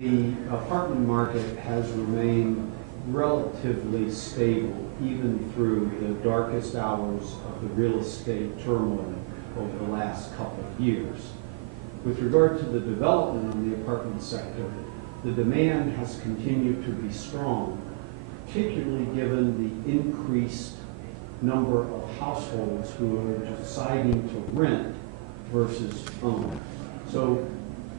The apartment market has remained relatively stable even through the darkest hours of the real estate turmoil over the last couple of years. With regard to the development in the apartment sector, the demand has continued to be strong, particularly given the increased number of households who are deciding to rent versus own. So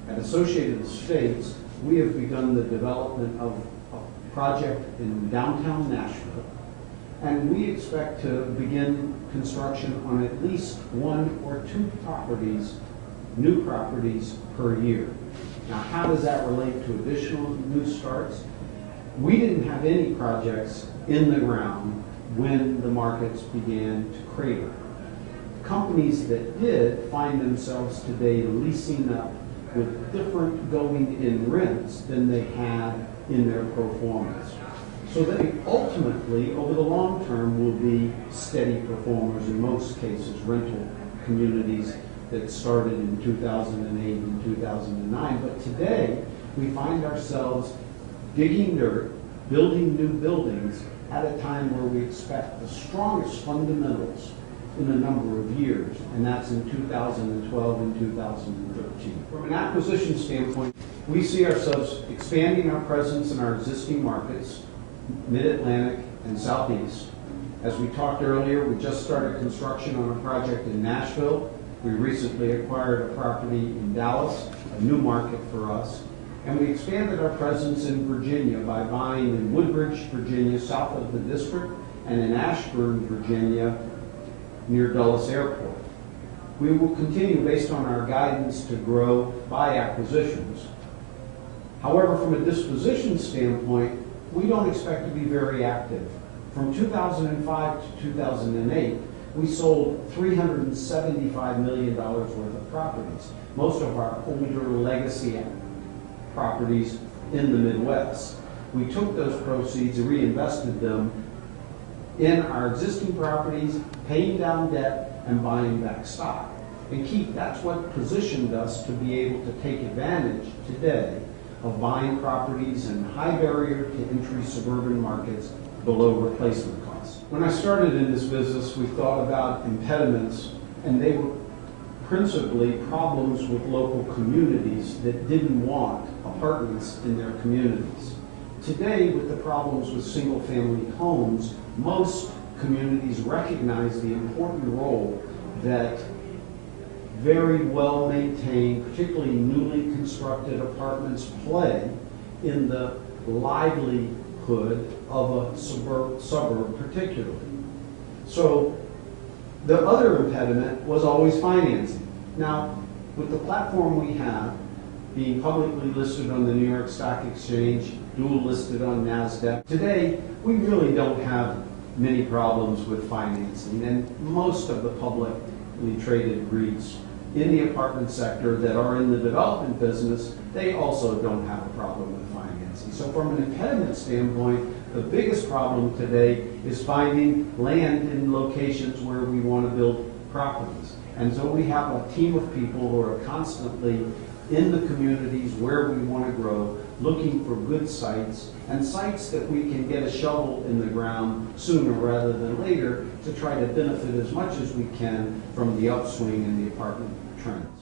at Associated States, we have begun the development of a project in downtown Nashville, and we expect to begin construction on at least one or two properties, new properties per year. Now, how does that relate to additional new starts? We didn't have any projects in the ground when the markets began to crater. Companies that did find themselves today leasing up with different going-in rents than they had in their pro formas. So they ultimately, over the long term, will be steady performers, in most cases, rental communities that started in 2008 and 2009. But today, we find ourselves digging dirt, building new buildings at a time where we expect the strongest fundamentals in a number of years, and that's in 2012 and 2013. From an acquisition standpoint, we see ourselves expanding our presence in our existing markets, Mid-Atlantic and Southeast. As we talked earlier, we just started construction on a project in Nashville. We recently acquired a property in Dallas, a new market for us, and we expanded our presence in Virginia by buying in Woodbridge, Virginia, south of the district, and in Ashburn, Virginia, near Dulles Airport. We will continue, based on our guidance, to grow by acquisitions. However, from a disposition standpoint, we don't expect to be very active. From 2005 to 2008, we sold $375 million worth of properties, most of our older legacy properties in the Midwest. We took those proceeds and reinvested them in our existing properties, paying down debt, and buying back stock. And Keith, that's what positioned us to be able to take advantage today of buying properties in high barrier to entry suburban markets below replacement costs. When I started in this business, we thought about impediments, and they were principally problems with local communities that didn't want apartments in their communities. Today, with the problems with single-family homes, most communities recognize the important role that very well-maintained, particularly newly constructed apartments play in the livelihood of a suburb particularly. So the other impediment was always financing. Now, with the platform we have, being publicly listed on the New York Stock Exchange, dual listed on NASDAQ, today we really don't have many problems with financing, and most of the publicly traded REITs in the apartment sector that are in the development business, they also don't have a problem with financing. So from an impediment standpoint, the biggest problem today is finding land in locations where we want to build properties. And so we have a team of people who are constantly in the communities where we want to grow, looking for good sites, and sites that we can get a shovel in the ground sooner rather than later to try to benefit as much as we can from the upswing in the apartment trends.